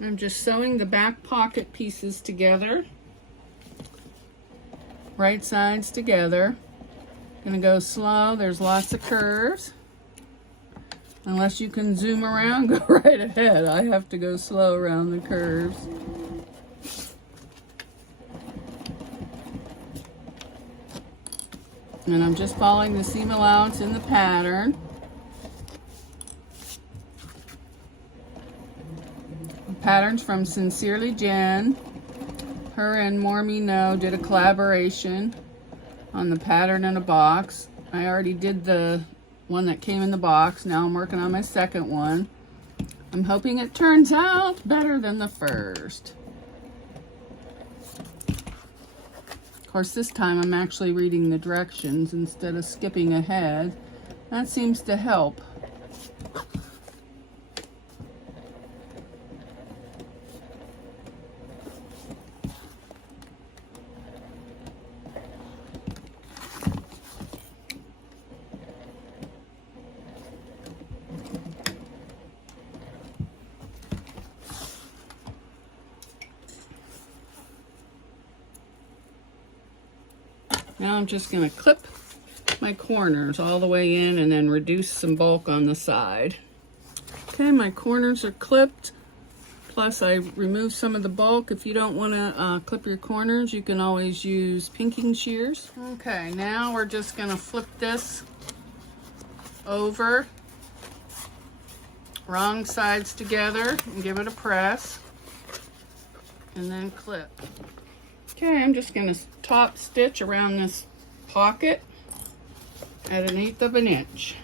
I'm just sewing the back pocket pieces together. Right sides together. Gonna go slow, there's lots of curves. Unless you can zoom around, go right ahead. I have to go slow around the curves. And I'm just following the seam allowance in the pattern. The pattern's from Sincerely Jen. Her and MoreMeKnow did a collaboration on the pattern in a box. I already did the one that came in the box. Now I'm working on my second one. I'm hoping it turns out better than the first. Of course, this time I'm actually reading the directions instead of skipping ahead. That seems to help. Now I'm just going to clip my corners all the way in and then reduce some bulk on the side. Okay, my corners are clipped. Plus I removed some of the bulk. If you don't want to clip your corners, you can always use pinking shears. Okay, now we're just going to flip this over, wrong sides together, and give it a press, and then clip. Okay, I'm just going to top stitch around this pocket at 1/8 of an inch.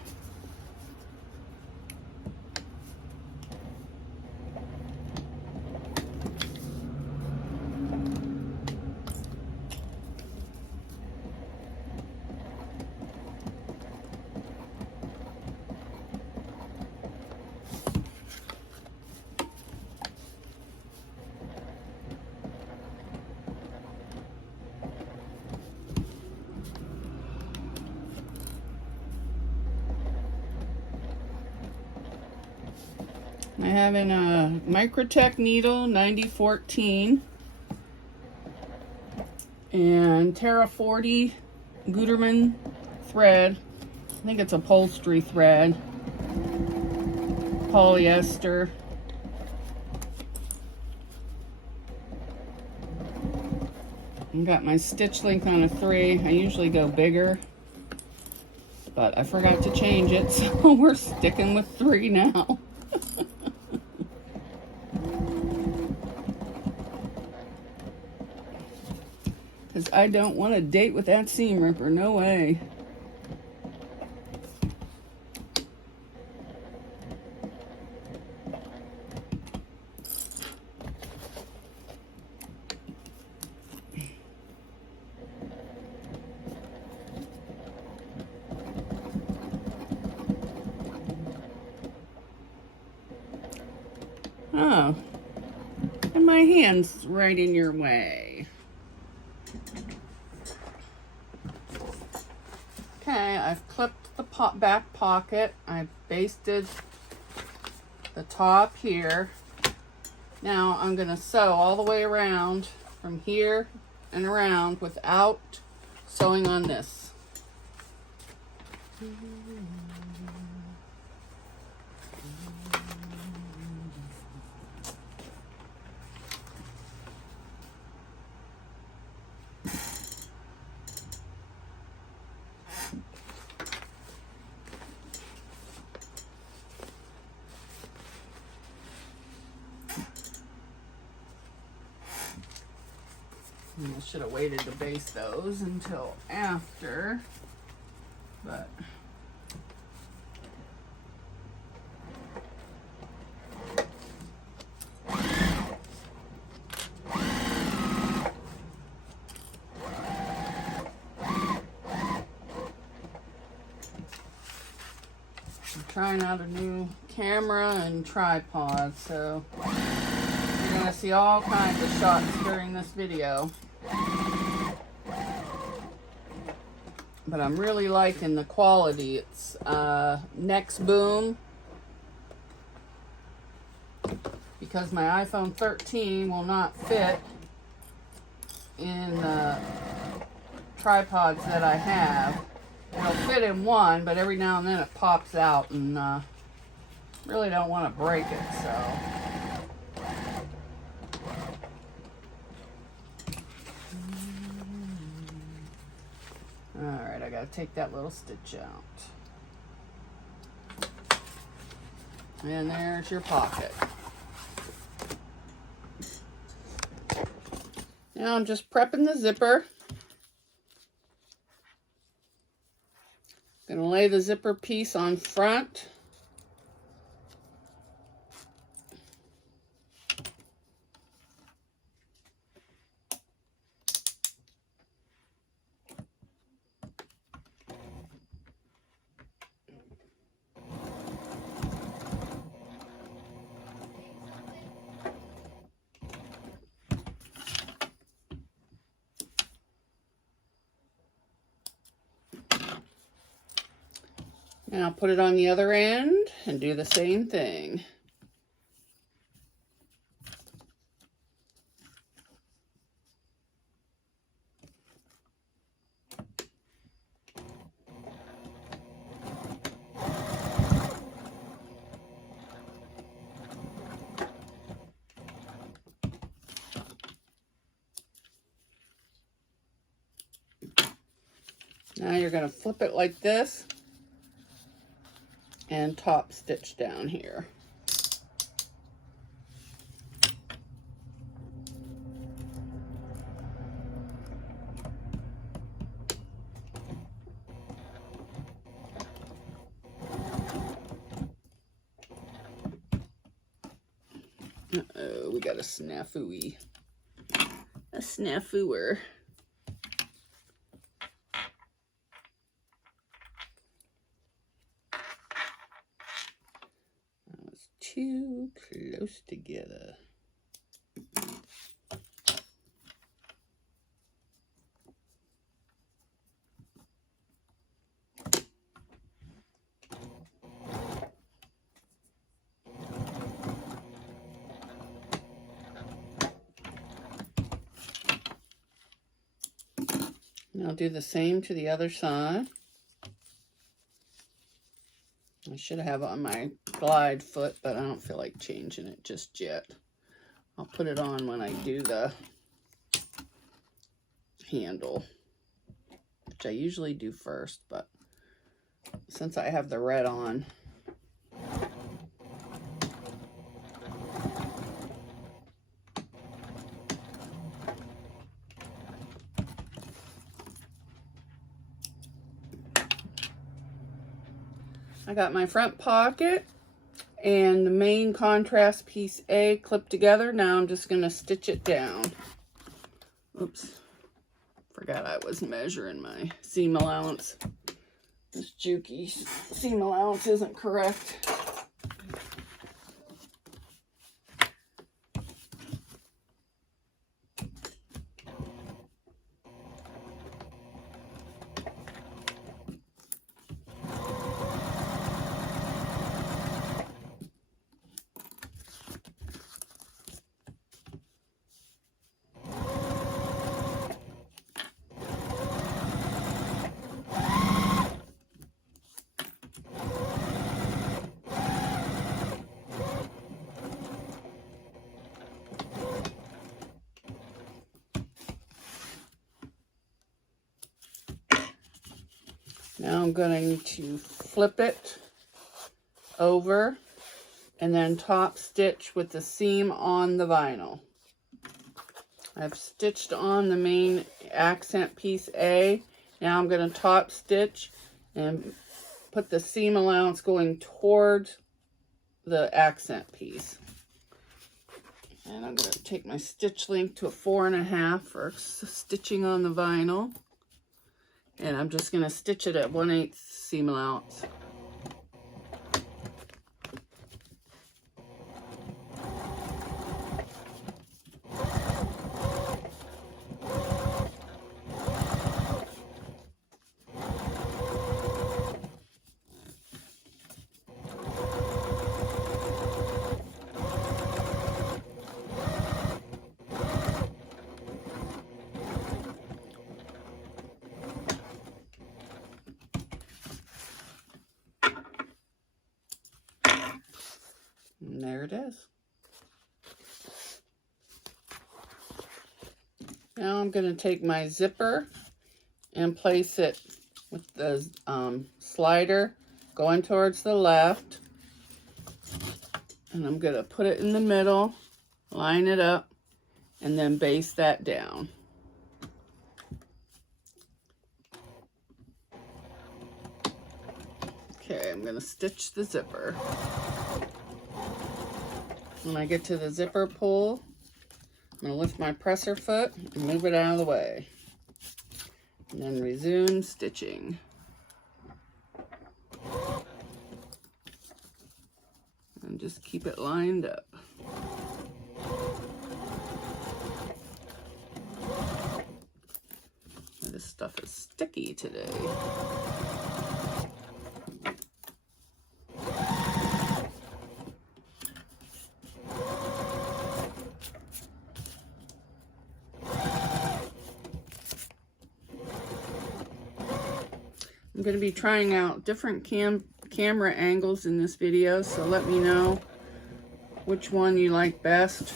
I have in a Microtech needle 9014 and Terra 40 Gutermann thread. I think it's upholstery thread, polyester. I got my stitch length on a 3. I usually go bigger, but I forgot to change it, so we're sticking with 3 now. Because I don't want to date with that seam ripper, no way. Oh, and my hand's right in your way. Okay, I've clipped the back pocket. I've basted the top here. Now I'm going to sew all the way around from here and around without sewing on this. I should have waited to base those until after, but I'm trying out a new camera and tripod, so you're going to see all kinds of shots during this video. But I'm really liking the quality. It's Next Boom. because my iPhone 13 will not fit in the tripods that I have. It'll fit in one, but every now and then it pops out, and really don't want to break it, so. Alright, I gotta take that little stitch out. And there's your pocket. Now I'm just prepping the zipper. Gonna lay the zipper piece on front. And I'll put it on the other end and do the same thing. Now you're going to flip it like this and top stitch down here. Uh-oh, we got a snafu-y. A snafooer. Too close together. And I'll do the same to the other side. I should have on my glide foot, but I don't feel like changing it just yet. I'll put it on when I do the handle, which I usually do first, but since I have the red on, I got my front pocket and the main contrast piece A clipped together. Now I'm just going to stitch it down. Oops, forgot I was measuring my seam allowance. This Juki seam allowance isn't correct. Now I'm going to flip it over and then top stitch with the seam on the vinyl. I've stitched on the main accent piece A. Now I'm going to top stitch and put the seam allowance going towards the accent piece. And I'm going to take my stitch length to a 4.5 for stitching on the vinyl. And I'm just going to stitch it at 1/8 seam allowance. There it is. Now I'm going to take my zipper and place it with the slider going towards the left. And I'm going to put it in the middle, line it up, and then baste that down. Okay, I'm going to stitch the zipper. When I get to the zipper pull, I'm going to lift my presser foot and move it out of the way. And then resume stitching. And just keep it lined up. This stuff is sticky today. I'm going to be trying out different camera angles in this video, so let me know which one you like best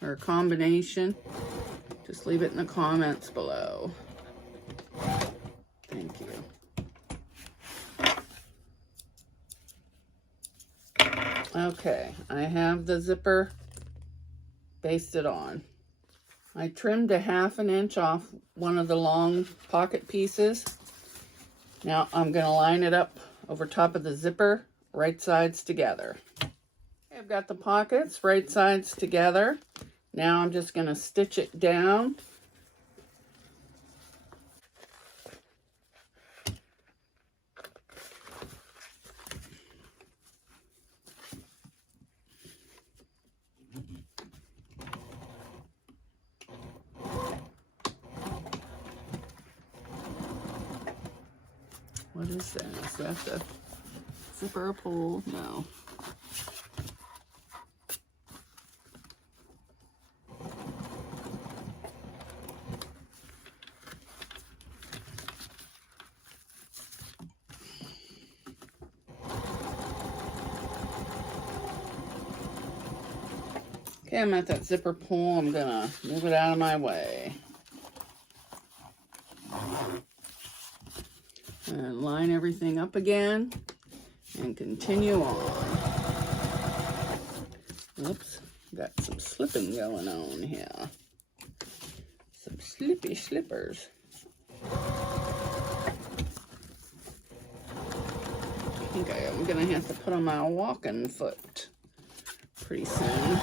or a combination. Just leave it in the comments below. Thank you. Okay, I have the zipper basted on. I trimmed a 1/2 inch off one of the long pocket pieces. Now I'm going to line it up over top of the zipper, right sides together. I've got the pockets right sides together. Now I'm just going to stitch it down. What is that? Is that the zipper pull? No. Okay, I'm at that zipper pull. I'm gonna move it out of my way. And line everything up again and continue on. Oops, got some slipping going on here. Some slippy slippers. I think I'm gonna have to put on my walking foot pretty soon.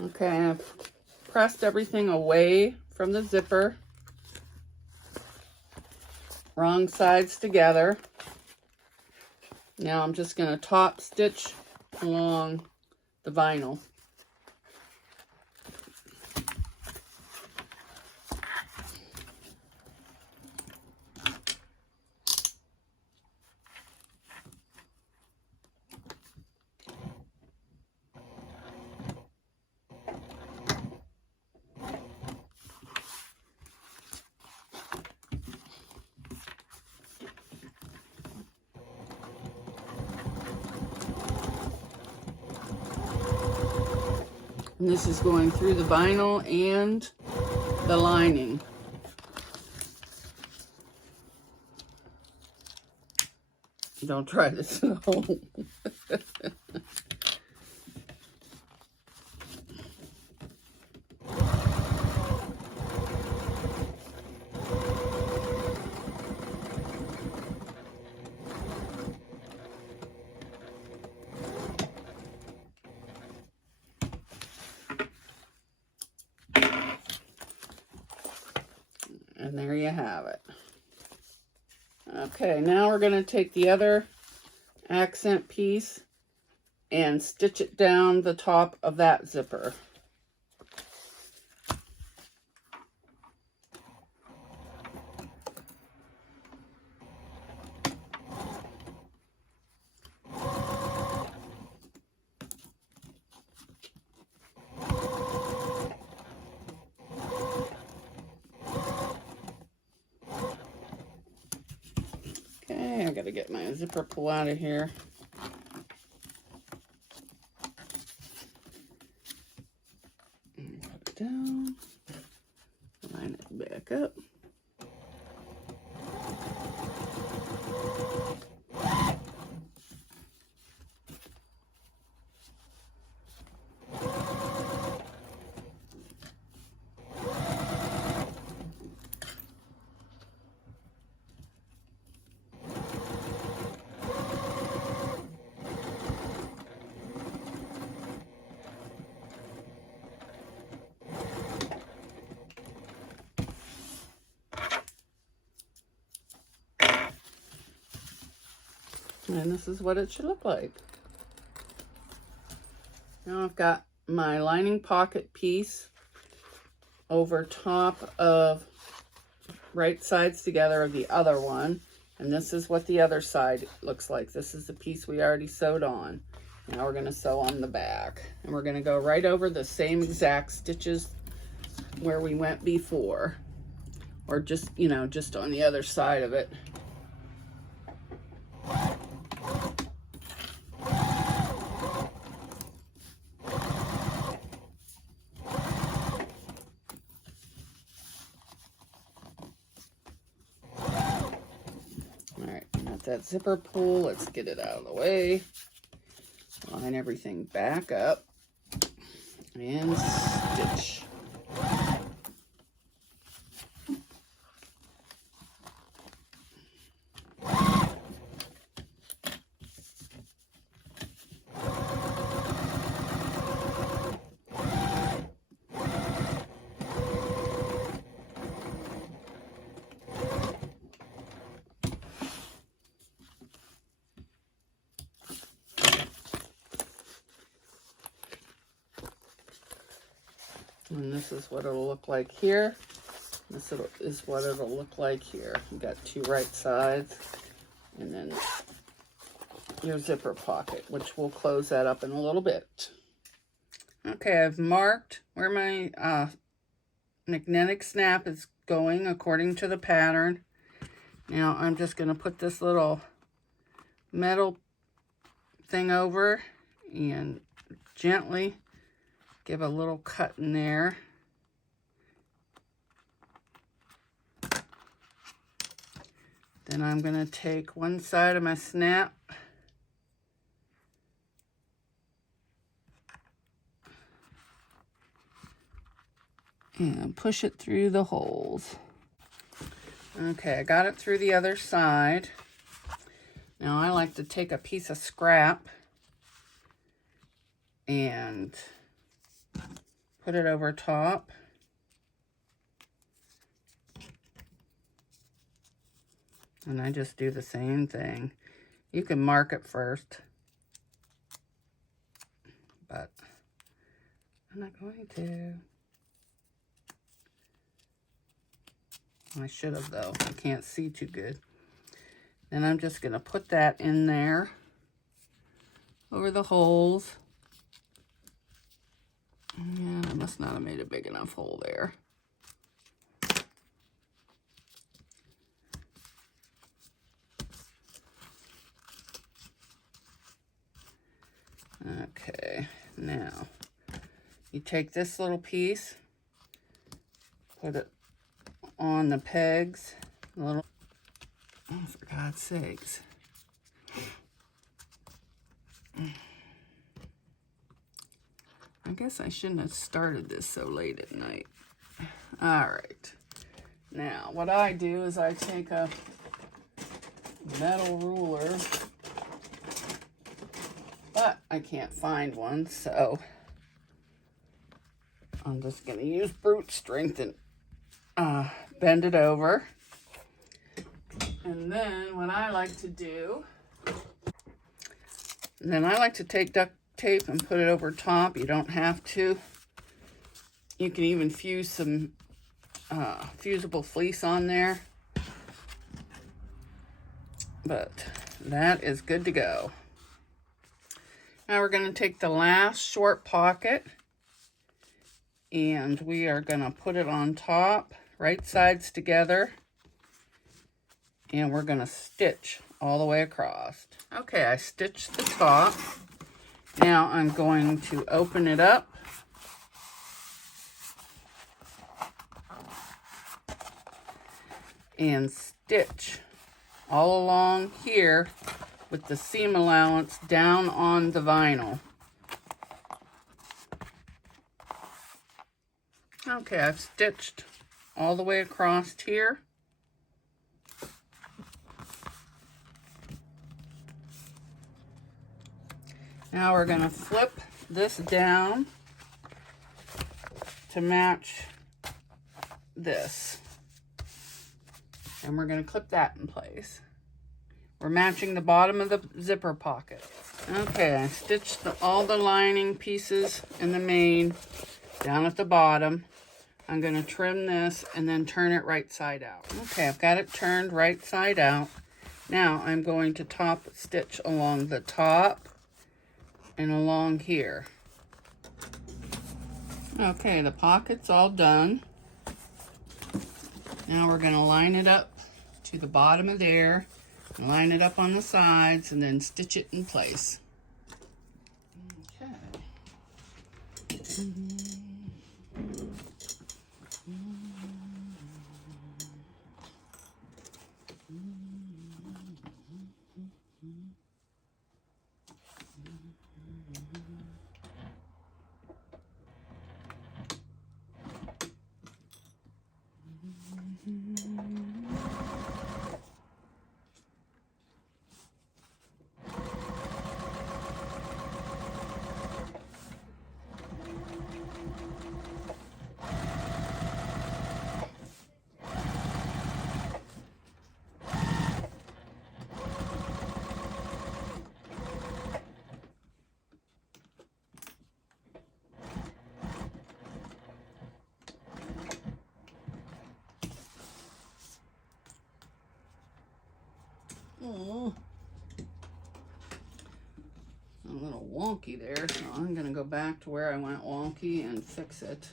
Okay, I've pressed everything away from the zipper. Wrong sides together. Now I'm just going to top stitch along the vinyl. And this is going through the vinyl and the lining. Don't try this at home. And there you have it. Okay, now we're going to take the other accent piece and stitch it down the top of that zipper. Okay, I gotta get my zipper pull out of here. And put it down. Line it back up. And this is what it should look like. Now I've got my lining pocket piece over top of right sides together of the other one. And this is what the other side looks like. This is the piece we already sewed on. Now we're gonna sew on the back. And we're gonna go right over the same exact stitches where we went before. Or just, you know, just on the other side of it. That zipper pull, let's get it out of the way. Line everything back up and stitch. And this is what it'll look like here. This is what it'll look like here. You got two right sides, and then your zipper pocket, which we'll close that up in a little bit. Okay, I've marked where my magnetic snap is going according to the pattern. Now I'm just going to put this little metal thing over and gently give a little cut in there. Then I'm going to take one side of my snap and push it through the holes. Okay, I got it through the other side. Now I like to take a piece of scrap and put it over top. And I just do the same thing. You can mark it first, but I'm not going to. I should have though. I can't see too good. Then I'm just going to put that in there over the holes. Yeah, I must not have made a big enough hole there. Okay, now you take this little piece, put it on the pegs, oh, for God's sakes. I guess I shouldn't have started this so late at night. All right. Now, what I do is I take a metal ruler, but I can't find one, so I'm just going to use brute strength and bend it over. And then what I like to do, take duct tape and put it over top. You don't have to. You can even fuse some fusible fleece on there. But that is good to go. Now we're going to take the last short pocket and we are going to put it on top, right sides together, and we're going to stitch all the way across. Okay, I stitched the top. Now I'm going to open it up. And stitch all along here with the seam allowance down on the vinyl. Okay, I've stitched all the way across here. Now we're going to flip this down to match this. And we're going to clip that in place. We're matching the bottom of the zipper pocket. Okay, I stitched all the lining pieces in the main down at the bottom. I'm going to trim this and then turn it right side out. Okay, I've got it turned right side out. Now I'm going to top stitch along the top and along here. Okay, the pocket's all done. Now we're going to line it up to the bottom of there, and line it up on the sides, and then stitch it in place. Okay. Oh, a little wonky there, so I'm going to go back to where I went wonky and fix it.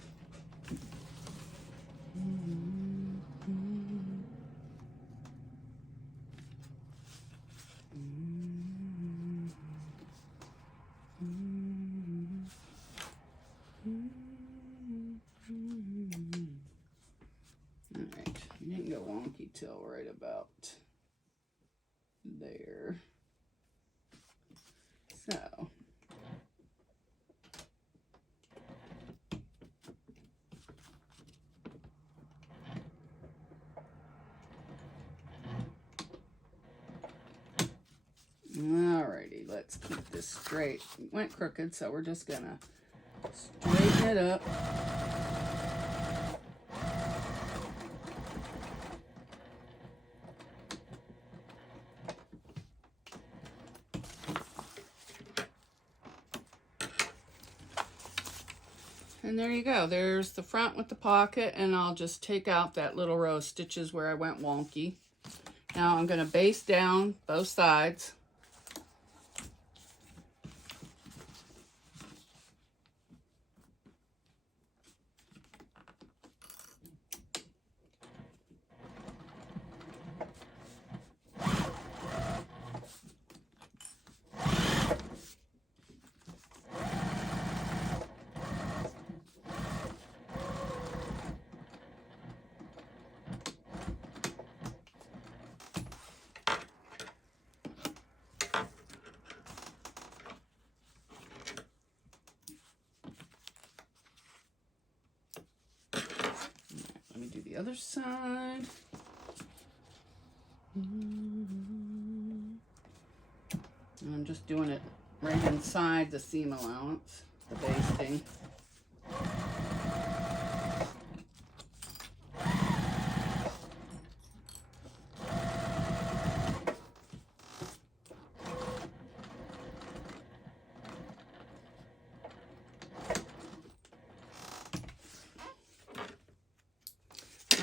Alright, you didn't go wonky till right about there. So alrighty, let's keep this straight. It went crooked, so we're just gonna straighten it up. And there you go. There's the front with the pocket, and I'll just take out that little row of stitches where I went wonky. Now I'm going to baste down both sides. The other side. And I'm just doing it right inside the seam allowance, the basting.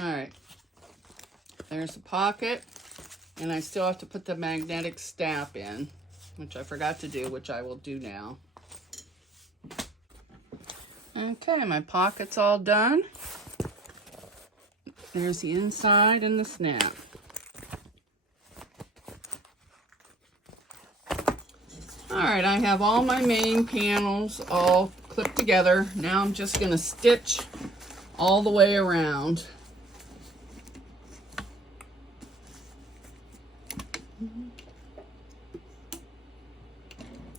Alright, there's the pocket, and I still have to put the magnetic snap in, which I forgot to do, which I will do now. Okay, my pocket's all done. There's the inside and the snap. All right, I have all my main panels all clipped together. Now I'm just going to stitch all the way around.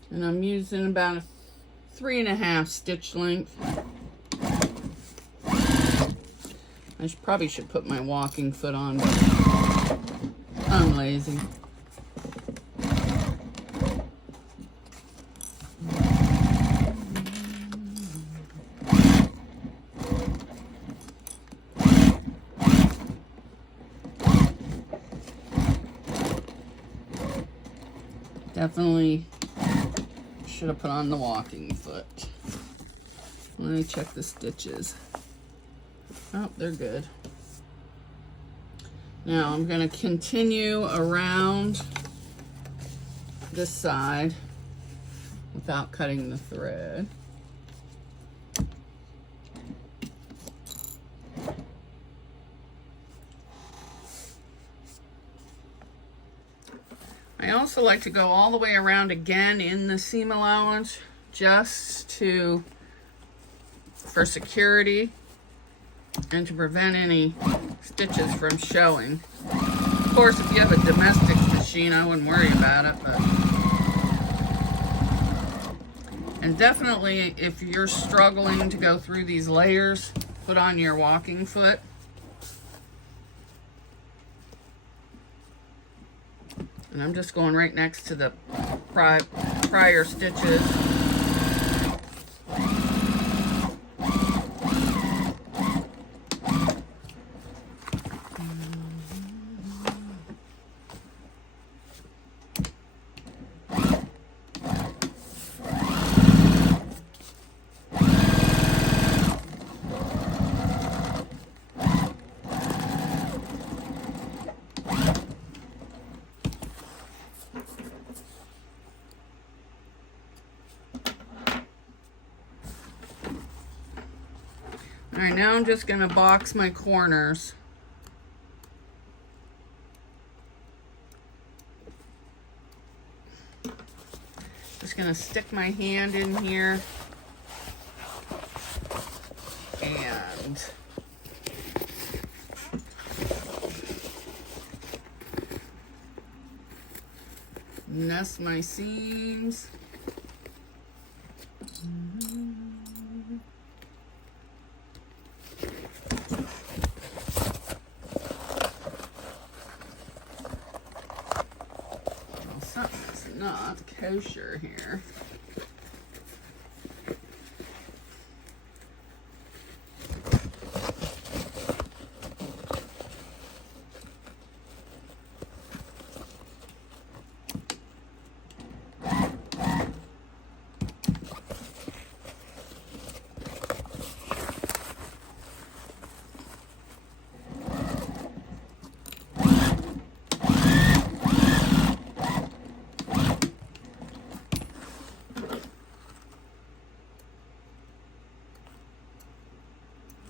And I'm using about a 3.5 stitch length. I probably should put my walking foot on, but I'm lazy. Definitely should have put on the walking foot. Let me check the stitches. Oh, they're good. Now I'm going to continue around this side without cutting the thread. I also like to go all the way around again in the seam allowance just for security and to prevent any stitches from showing. Of course, if you have a domestic machine, I wouldn't worry about it, but and definitely if you're struggling to go through these layers, put on your walking foot. And I'm just going right next to the prior stitches. All right, now I'm just gonna box my corners. Just gonna stick my hand in here and nest my seams. Something's not kosher here.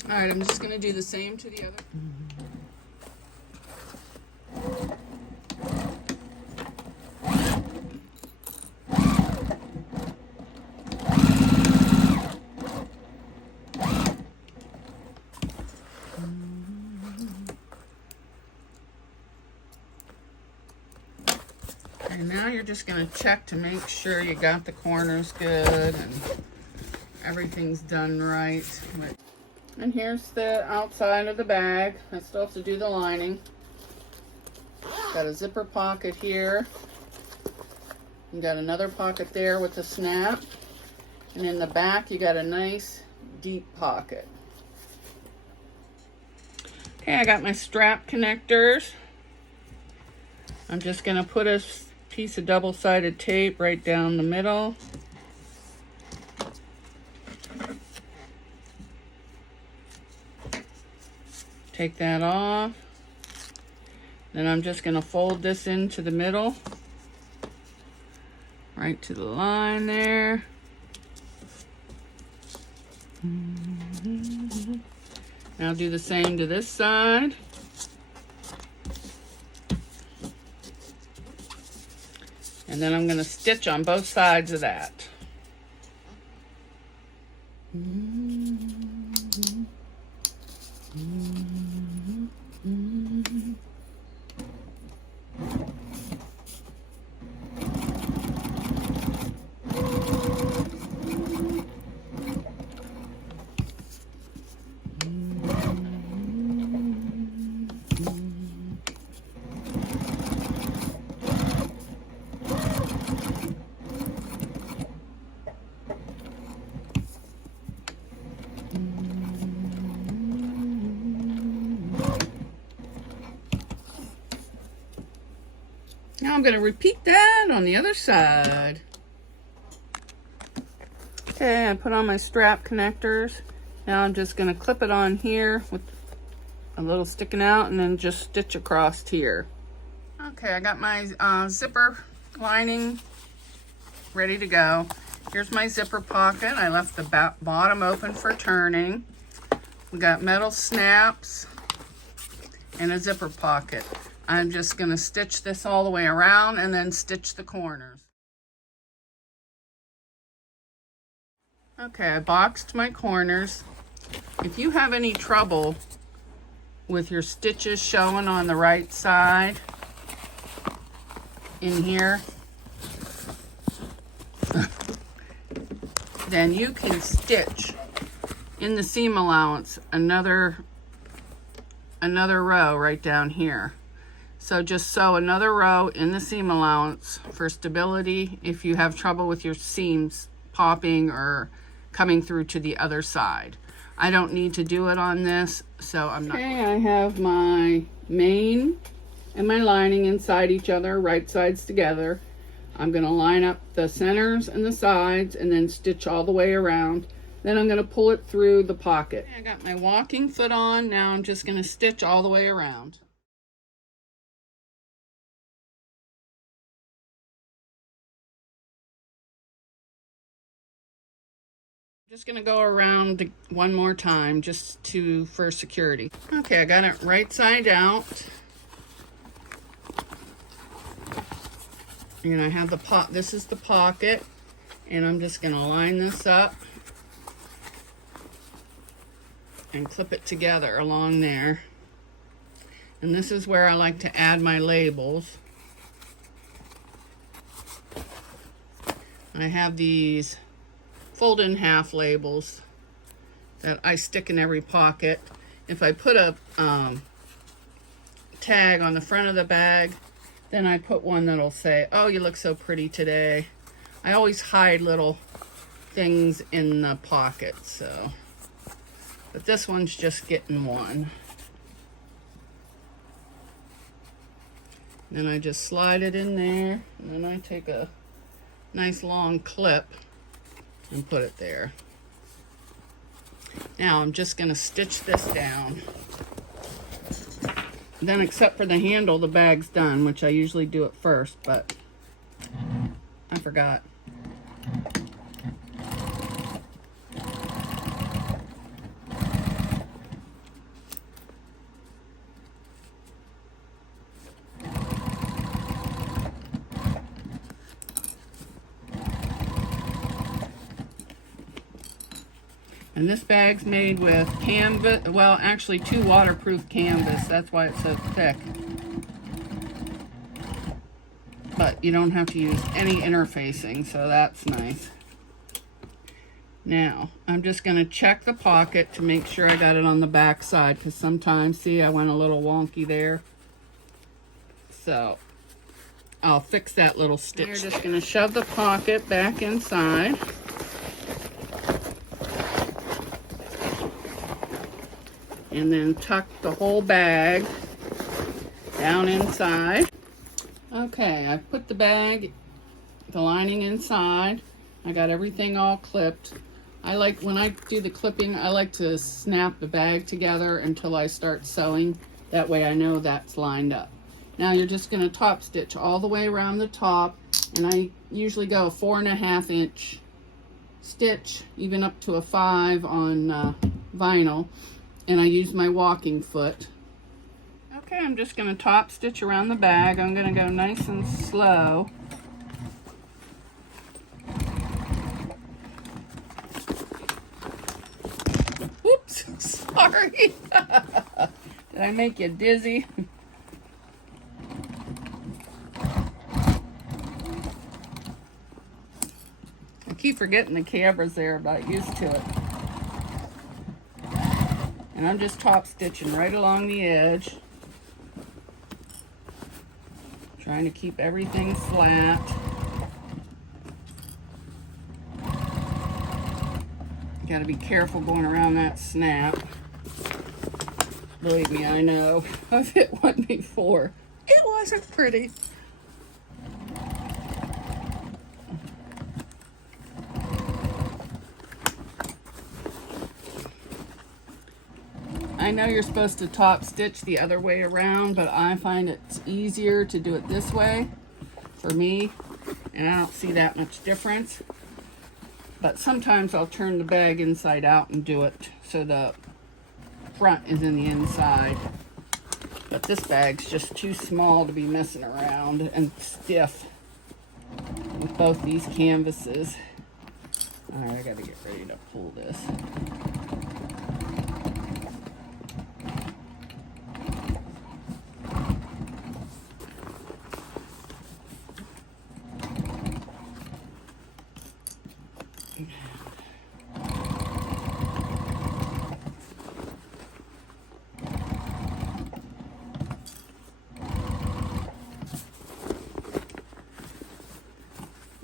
All right, I'm just going to do the same to the other. And now you're just going to check to make sure you got the corners good and everything's done right. And here's the outside of the bag. I still have to do the lining. Got a zipper pocket here. You got another pocket there with a snap. And in the back, you got a nice deep pocket. Okay, I got my strap connectors. I'm just gonna put a piece of double-sided tape right down the middle. Take that off. Then I'm just going to fold this into the middle. Right to the line there. And I'll do the same to this side. And then I'm going to stitch on both sides of that. Now I'm going to repeat that on the other side. Okay, I put on my strap connectors. Now I'm just going to clip it on here with a little sticking out and then just stitch across here. Okay, I got my zipper lining ready to go. Here's my zipper pocket. I left the bottom open for turning. We got metal snaps and a zipper pocket. I'm just going to stitch this all the way around and then stitch the corners. Okay, I boxed my corners. If you have any trouble with your stitches showing on the right side in here, then you can stitch in the seam allowance another row right down here. So just sew another row in the seam allowance for stability if you have trouble with your seams popping or coming through to the other side. I don't need to do it on this, so I'm not. Okay, I have my main and my lining inside each other, right sides together. I'm going to line up the centers and the sides and then stitch all the way around. Then I'm going to pull it through the pocket. I got my walking foot on. Now I'm just going to stitch all the way around. Just going to go around one more time just for security. Okay, I got it right side out. And I have this is the pocket, and I'm just going to line this up and clip it together along there. And this is where I like to add my labels. I have these fold in half labels that I stick in every pocket. If I put a tag on the front of the bag, then I put one that'll say, "Oh, you look so pretty today." I always hide little things in the pocket, so. But this one's just getting one. Then I just slide it in there, and then I take a nice long clip and put it there. Now I'm just going to stitch this down. Then, except for the handle, the bag's done, which I usually do it first, but I forgot. And this bag's made with canvas, well, actually 2 waterproof canvas. That's why it's so thick. But you don't have to use any interfacing, so that's nice. Now, I'm just going to check the pocket to make sure I got it on the back side, because sometimes, see, I went a little wonky there. So, I'll fix that little stitch. You're just going to shove the pocket back inside. And then tuck the whole bag down inside. Okay, I've put the lining inside. I got everything all clipped. When I do the clipping, I like to snap the bag together until I start sewing. That way I know that's lined up. Now you're just going to top stitch all the way around the top. And I usually go a 4.5 inch stitch, even up to a 5 on vinyl. And I use my walking foot. Okay, I'm just going to top stitch around the bag. I'm going to go nice and slow sorry. Did I make you dizzy? I keep forgetting the camera's there, I'm not used to it. And I'm just top stitching right along the edge. Trying to keep everything flat. Got to be careful going around that snap. Believe me, I know. I've hit one before. It wasn't pretty. I know you're supposed to top stitch the other way around, but I find it's easier to do it this way for me, and I don't see that much difference. But sometimes I'll turn the bag inside out and do it so the front is in the inside. But this bag's just too small to be messing around and stiff with both these canvases. All right, I gotta get ready to pull this.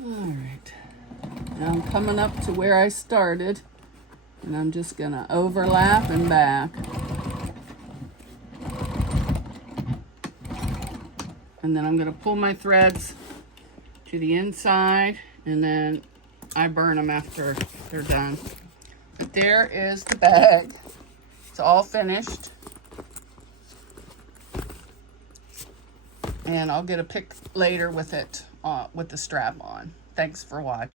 Alright, now I'm coming up to where I started, and I'm just going to overlap and back. And then I'm going to pull my threads to the inside, and then I burn them after they're done. But there is the bag. It's all finished. And I'll get a pic later with it, with the strap on. Thanks for watching.